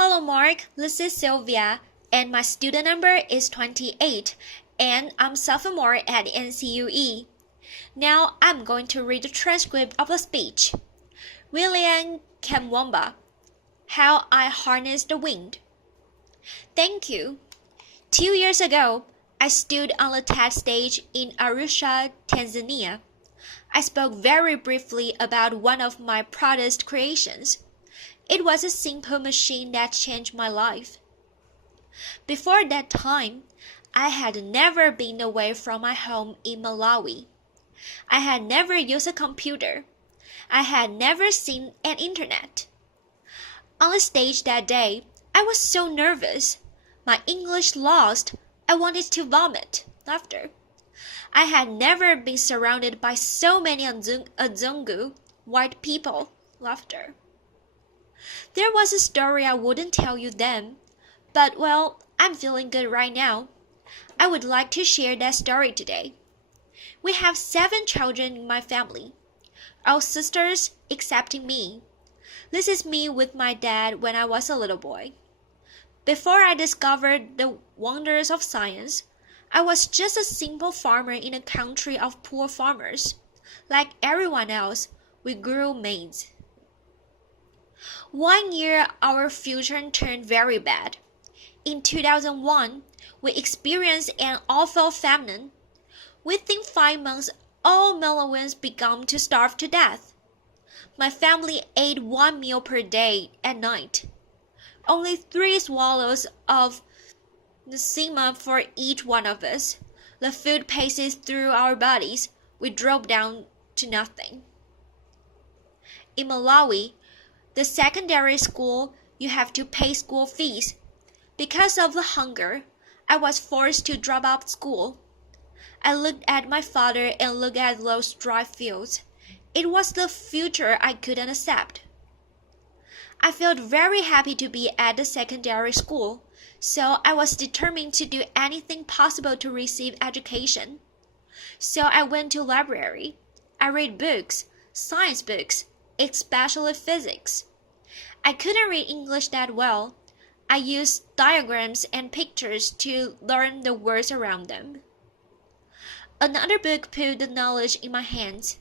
Hello, Mark. This is Sylvia, and my student number is 28, and I'm sophomore at NCUE. Now I'm going to read the transcript of the speech. William Kamkwamba, How I Harnessed the Wind. Thank you. 2 years ago, I stood on the TED stage in Arusha, Tanzania. I spoke very briefly about one of my proudest creations. It was a simple machine that changed my life. Before that time, I had never been away from my home in Malawi. I had never used a computer. I had never seen an internet. On the stage that day, I was so nervous. My English lost. I wanted to vomit. Laughter. I had never been surrounded by so many Azungu, white people. Laughter. There was a story I wouldn't tell you then, but well, I'm feeling good right now. I would like to share that story today. We have 7 children in my family, all sisters excepting me. This is me with my dad when I was a little boy. Before I discovered the wonders of science, I was just a simple farmer in a country of poor farmers. Like everyone else, we grew maize. One year, our future turned very bad. In 2001, we experienced an awful famine. Within 5 months, all Malawians began to starve to death. My family ate 1 meal per day at night. Only 3 swallows of Nsima for each one of us. The food passes through our bodies. We drop down to nothing. In Malawi, the secondary school, you have to pay school fees. Because of the hunger, I was forced to drop out of school. I looked at my father and looked at those dry fields. It was the future I couldn't accept. I felt very happy to be at the secondary school, so I was determined to do anything possible to receive education. So I went to library. I read books, science books, especially physics. I couldn't read English that well. I used diagrams and pictures to learn the words around them. Another book put the knowledge in my hands.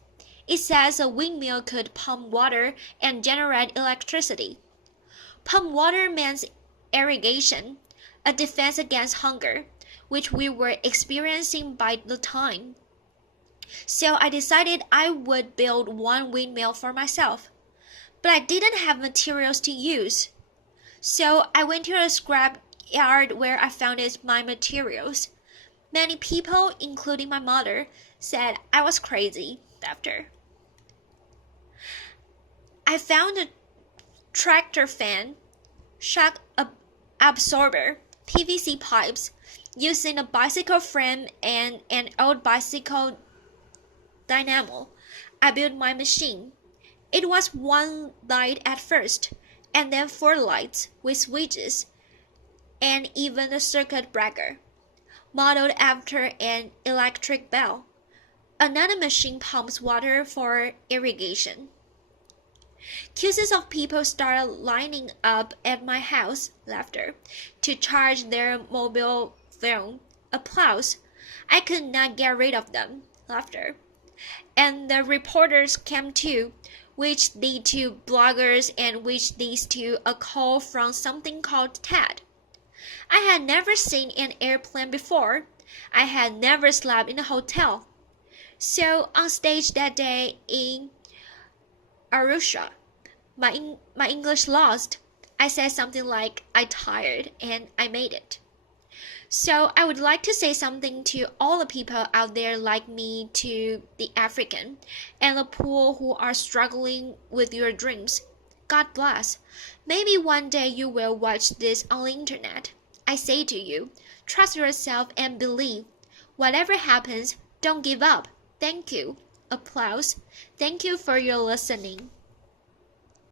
It says a windmill could pump water and generate electricity. Pump water means irrigation, a defense against hunger, which we were experiencing by the time. So I decided I would build one windmill for myself. But I didn't have materials to use. So I went to a scrap yard where I found my materials. Many people, including my mother, said I was crazy. After I found a tractor fan, shock absorber, PVC pipes, using a bicycle frame and an old bicycle dynamo. I built my machine. It was 1 light at first, and then 4 lights with switches, and even a circuit breaker, modeled after an electric bell. Another machine pumps water for irrigation. Queues of people started lining up at my house, laughter, to charge their mobile phone. Applause. I could not get rid of them, laughter. And the reporters came too, which lead to bloggers and which leads to a call from something called TED. I had never seen an airplane before. I had never slept in a hotel. So on stage that day in Arusha, my English lost. I said something like, "I tired," and I made it. So I would like to say something to all the people out there like me, to the African and the poor who are struggling with your dreams. God bless. Maybe one day you will watch this on the internet. I say to you, trust yourself and believe. Whatever happens, don't give up. Thank you. Applause. Thank you for your listening.